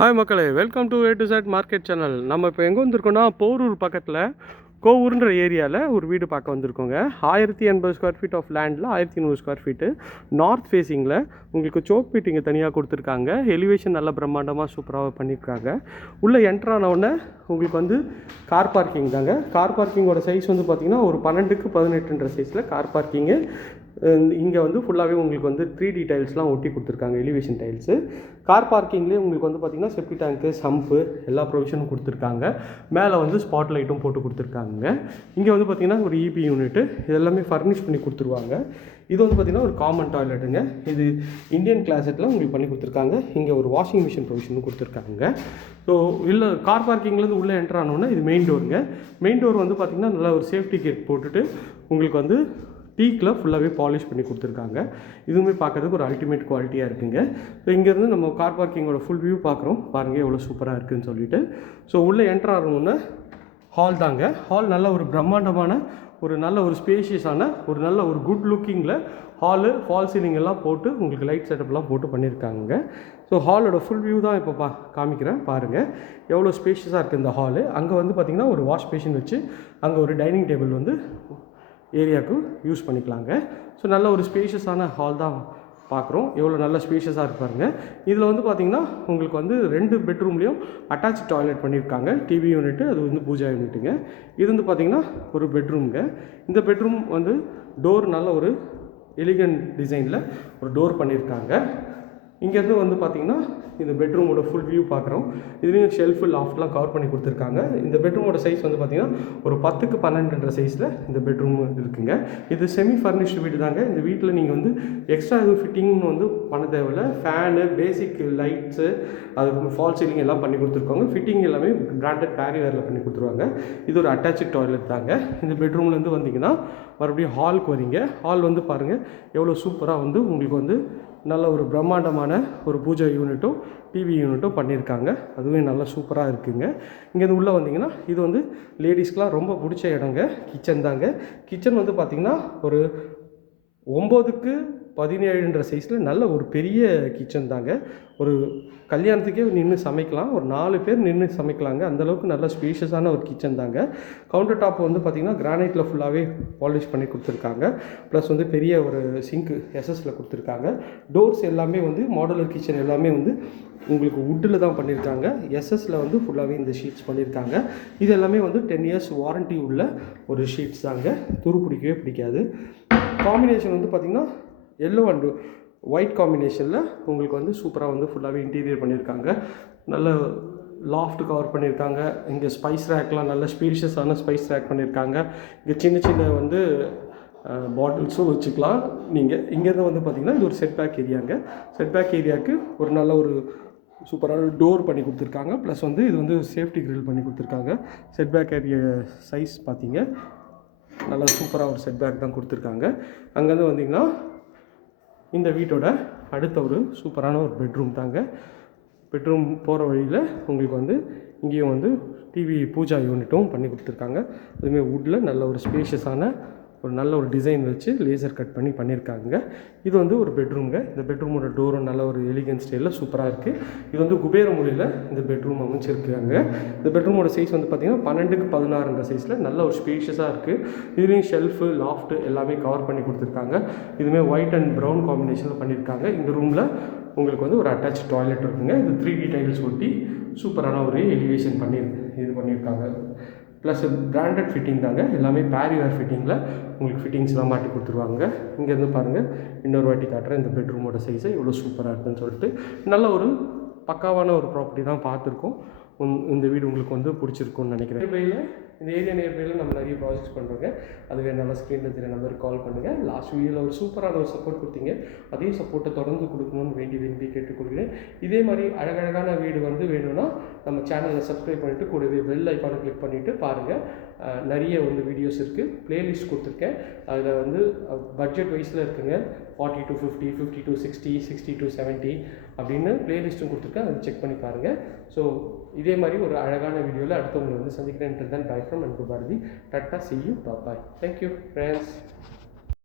Hi மக்களே. Welcome to A to Z market channel நம்ம இப்போ எங்கே வந்திருக்கோம்னா போரூர் பக்கத்தில் கோவூர்ன்ற ஏரியாவில் ஒரு வீடு பார்க்க வந்திருக்கோங்க. ஆயிரத்தி எண்பது ஸ்கொயர் ஃபீட் ஆஃப் லேண்டில் ஆயிரத்தி நூறு ஸ்கொயர் ஃபீட்டு நார்த் ஃபேஸிங்கில் உங்களுக்கு சோக் பீட் இங்கே தனியாக கொடுத்துருக்காங்க. எலிவேஷன் நல்ல பிரம்மாண்டமாக சூப்பராக பண்ணியிருக்காங்க உள்ளே என்ட்ரு ஆனவுடனே உங்களுக்கு வந்து கார் பார்க்கிங் தாங்க. கார் பார்க்கிங்கோட சைஸ் வந்து பார்த்திங்கன்னா ஒரு பன்னெண்டுக்கு பதினெட்டுன்ற சைஸில் கார் பார்க்கிங்கு இங்கே வந்து ஃபுல்லாகவே உங்களுக்கு வந்து த்ரீ டி டைல்ஸ்லாம் ஒட்டி கொடுத்துருக்காங்க எலிவேஷன் டைல்ஸு கார் பார்க்கிங்லேயே உங்களுக்கு வந்து பார்த்திங்கன்னா செப்டி டேங்க்கு சம்ப்பு எல்லா ப்ரொவிஷனும் கொடுத்துருக்காங்க. மேலே வந்து ஸ்பாட் லைட்டும் போட்டு கொடுத்துருக்காங்க. இங்கே வந்து பார்த்திங்கன்னா ஒரு இபி யூனிட்டு இது எல்லாமே ஃபர்னிஷ் பண்ணி கொடுத்துருவாங்க. இது வந்து பார்த்திங்கன்னா ஒரு காமன் டாய்லெட்டுங்க இது இந்தியன் கிளாசெட்டில் உங்களுக்கு பண்ணி கொடுத்துருக்காங்க. இங்கே ஒரு வாஷிங் மிஷின் ப்ரொவிஷனும் கொடுத்துருக்காங்க. ஸோ இல்லை கார் பார்க்கிங்லேருந்து உள்ளே என்ட்ரு ஆனோன்னா இது மெயின் டோருங்க மெயின் டோர் வந்து பார்த்திங்கன்னா நல்லா ஒரு சேஃப்டி கேட் போட்டுட்டு உங்களுக்கு வந்து டீக்கில் ஃபுல்லாகவே பாலிஷ் பண்ணி கொடுத்துருக்காங்க. இதுவுமே பார்க்கறதுக்கு ஒரு அல்டிமேட் குவாலிட்டியாக இருக்குங்க. ஸோ இங்கேருந்து நம்ம கார் பார்க்கிங்கோட ஃபுல் வியூ பார்க்குறோம். பாருங்கள் எவ்வளோ சூப்பராக இருக்குதுன்னு சொல்லிட்டு. ஸோ உள்ளே என்ட்ரு ஆகணுன்னு ஹால் தாங்க. ஹால் நல்ல ஒரு பிரம்மாண்டமான ஒரு நல்ல ஒரு ஸ்பேஷியஸான ஒரு நல்ல ஒரு குட் லுக்கிங்கில் ஹாலு ஃபால் சீலிங் எல்லாம் போட்டு உங்களுக்கு லைட் செட்டப்லாம் போட்டு பண்ணியிருக்காங்க ஸோ ஹாலோட ஃபுல் வியூ தான் இப்போ பா காமிக்கிறேன். பாருங்கள் எவ்வளோ ஸ்பேஷியஸாக இருக்குது இந்த ஹாலு அங்கே வந்து பார்த்திங்கன்னா ஒரு வாஷ் பேஷன் வச்சு அங்கே ஒரு டைனிங் டேபிள் வந்து ஏரியாவுக்கு யூஸ் பண்ணிக்கலாங்க. ஸோ நல்ல ஒரு ஸ்பேஷியஸான ஹால் தான் பார்க்குறோம். எவ்வளோ நல்ல ஸ்பேஷியஸாக இருப்பாருங்க இதில் வந்து பார்த்திங்கன்னா உங்களுக்கு வந்து ரெண்டு பெட்ரூம்லேயும் அட்டாச் டாய்லெட் பண்ணியிருக்காங்க. டிவி யூனிட்டு அது வந்து பூஜா யூனிட்டுங்க இது வந்து பார்த்திங்கன்னா ஒரு பெட்ரூம்ங்க இந்த பெட்ரூம் வந்து டோர் நல்ல ஒரு எலிகன்ட் டிசைனில் ஒரு டோர் பண்ணியிருக்காங்க. இங்கேருந்து வந்து பார்த்திங்கன்னா இந்த பெட்ரூமோட ஃபுல் வியூ பார்க்குறோம். இதுலேயும் ஷெல்ஃபு லாஃப்ட்லாம் கவர் பண்ணி கொடுத்துருக்காங்க. இந்த பெட்ரூமோட சைஸ் வந்து பார்த்திங்கன்னா ஒரு பத்துக்கு பன்னெண்டுன்ற சைஸில் இந்த பெட்ரூம் இருக்குங்க. இது செமி ஃபர்னிஷ்டு வீடு தாங்க. இந்த வீட்டில் நீங்கள் வந்து எக்ஸ்ட்ரா எதுவும் ஃபிட்டிங்னு வந்து பண்ண தேவையில்ல. ஃபேனு பேசிக் லைட்ஸு அதுக்கு ஃபால் சீலிங் எல்லாம் பண்ணி கொடுத்துருக்காங்க. ஃபிட்டிங் எல்லாமே பிராண்டட் பேரிவேரில் பண்ணி கொடுத்துருவாங்க. இது ஒரு அட்டாச்சு டாய்லெட் தாங்க. இந்த பெட்ரூம்லேருந்து வந்தீங்கன்னா மறுபடியும் ஹாலுக்கு வரீங்க ஹால் வந்து பாருங்கள் எவ்வளோ சூப்பராக வந்து உங்களுக்கு வந்து நல்ல ஒரு பிரம்மாண்டமான ஒரு பூஜை யூனிட்டும் டிவி யூனிட்டும் பண்ணியிருக்காங்க அதுவே நல்லா சூப்பராக இருக்குங்க. இங்கேருந்து உள்ளே வந்தீங்கன்னா இது வந்து லேடிஸ்க்கெலாம் ரொம்ப பிடிச்ச இடங்க கிச்சன் தாங்க. கிச்சன் வந்து பார்த்திங்கன்னா ஒரு ஒம்போதுக்கு பதினேழுன்ற சைஸில் நல்ல ஒரு பெரிய கிச்சன் தாங்க. ஒரு கல்யாணத்துக்கே நின்று சமைக்கலாம். ஒரு நாலு பேர் நின்று சமைக்கலாங்க. அந்தளவுக்கு நல்ல ஸ்பீஷியஸான ஒரு கிச்சன் தாங்க. கவுண்டர் டாப் வந்து பார்த்திங்கன்னா கிரானைட்டில் ஃபுல்லாகவே பாலிஷ் பண்ணி கொடுத்துருக்காங்க. ப்ளஸ் வந்து பெரிய ஒரு சிங்க்கு எஸ்எஸில் கொடுத்துருக்காங்க. டோர்ஸ் எல்லாமே வந்து மாடலர் கிச்சன் எல்லாமே வந்து உங்களுக்கு வுட்டில் தான் பண்ணியிருக்காங்க எஸ்எஸில் வந்து ஃபுல்லாகவே இந்த ஷீட்ஸ் பண்ணியிருக்காங்க இது எல்லாமே வந்து டென் இயர்ஸ் வாரண்ட்டி உள்ள ஒரு ஷீட்ஸ் தாங்க. துரு பிடிக்கவே பிடிக்காது. காம்பினேஷன் வந்து பார்த்திங்கன்னா எல்லோ அண்டு ஒயிட் காம்பினேஷனில் உங்களுக்கு வந்து சூப்பராக வந்து ஃபுல்லாகவே இன்டீரியர் பண்ணியிருக்காங்க. நல்ல லாஃப்ட் கவர் பண்ணியிருக்காங்க. இங்கே ஸ்பைஸ் ரேக்லாம் நல்ல ஸ்பீஷியஸான ஸ்பைஸ் ரேக் பண்ணியிருக்காங்க. இங்கே சின்ன சின்ன வந்து பாட்டில்ஸும் வச்சுக்கலாம். நீங்கள் இங்கேருந்து வந்து பார்த்திங்கன்னா இது ஒரு செட் பேக் ஏரியாங்க செட் பேக் ஏரியாவுக்கு ஒரு நல்ல ஒரு சூப்பரான டோர் பண்ணி கொடுத்துருக்காங்க. ப்ளஸ் வந்து இது வந்து சேஃப்டி கிரில் பண்ணி கொடுத்துருக்காங்க. செட் பேக் ஏரியா சைஸ் பார்த்தீங்க நல்லா சூப்பராக ஒரு செட் பேக் தான் கொடுத்துருக்காங்க. அங்கேருந்து வந்தீங்கன்னா இந்த வீட்டோட அடுத்த ஒரு சூப்பரான ஒரு பெட்ரூம் தாங்க. பெட்ரூம் போகிற வழியில் உங்களுக்கு வந்து இங்கேயும் வந்து டிவி பூஜா யூனிட்டும் பண்ணி கொடுத்துருக்காங்க. அதுவுமே வுட்டில் நல்ல ஒரு ஸ்பேஷியஸான ஒரு நல்ல ஒரு டிசைன் வச்சு லேசர் கட் பண்ணி பண்ணியிருக்காங்க இது வந்து ஒரு பெட்ரூம்ங்க இந்த பெட்ரூமோட டோரும் நல்ல ஒரு எலிகன் ஸ்டைலில் சூப்பராக இருக்குது இது வந்து குபேர மொழியில் இந்த பெட்ரூம் அமைச்சிருக்காங்க. இந்த பெட்ரூமோட சைஸ் வந்து பார்த்திங்கன்னா பன்னெண்டுக்கு பதினாறுன்ற சைஸில் நல்ல ஒரு ஸ்பேஷியஸாக இருக்குது இதுலேயும் ஷெல்ஃபு லாஃப்ட்டு எல்லாமே கவர் பண்ணி கொடுத்துருக்காங்க. இதுவுமே ஒயிட் அண்ட் ப்ரௌன் காம்பினேஷனில் பண்ணியிருக்காங்க இந்த ரூமில் உங்களுக்கு வந்து ஒரு அட்டாச் டாய்லெட் இருக்குங்க. இது த்ரீ டி டைல்ஸ் ஒட்டி சூப்பரான ஒரு எலிவேஷன் பண்ணி இது பண்ணியிருக்காங்க ப்ளஸ் பிராண்டட் ஃபிட்டிங் தாங்க. எல்லாமே பேரிவேர் ஃபிட்டிங்கில் உங்களுக்கு ஃபிட்டிங்ஸ்லாம் மாட்டி கொடுத்துருவாங்க. இங்கேருந்து பாருங்கள் இன்னொரு வாட்டி காட்டுறேன். இந்த பெட்ரூமோட சைஸை இவ்வளோ சூப்பராக இருக்குன்னு சொல்லிட்டு. நல்ல ஒரு பக்காவான ஒரு ப்ராப்பர்ட்டி தான் பார்த்துருக்கோம். இந்த வீடு உங்களுக்கு வந்து பிடிச்சிருக்குன்னு நினைக்கிறேன். நியர்பையில் இந்த ஏரியா நியர்பையில் நம்ம நிறைய ப்ராஜெக்ட்ஸ் பண்ணுறோங்க அது நல்லா ஸ்க்ரீனில் தெரிய நம்பருக்கு கால் பண்ணுங்கள் லாஸ்ட் வீடியோவில் ஒரு சூப்பரான ஒரு சப்போர்ட் கொடுத்தீங்க. அதே சப்போர்ட்டை தொடர்ந்து கொடுக்கணும்னு வேண்டி விரும்பி கேட்டுக்கொள்கிறேன். இதே மாதிரி அழகழகான வீடு வந்து வேணும்னா நம்ம சேனலை சப்ஸ்கிரைப் பண்ணிவிட்டு கூடவே பெல் ஐக்கானை கிளிக் பண்ணிவிட்டு பாருங்கள் நிறைய வந்து வீடியோஸ் இருக்குது ப்ளேலிஸ்ட் கொடுத்துருக்கேன். அதில் வந்து பட்ஜெட் வைஸில் இருக்குங்க. Forty to fifty fifty to sixty sixty to seventy அப்படின்னு ப்ளேலிஸ்ட்டும் கொடுத்துருக்கேன். அதை செக் பண்ணி பாருங்கள் ஸோ இதே மாதிரி ஒரு அழகான வீடியோவில் அடுத்தவங்களை வந்து சந்திக்கிறேன் தான் bye from Anbu Bharathi. Tata see you bye thank you friends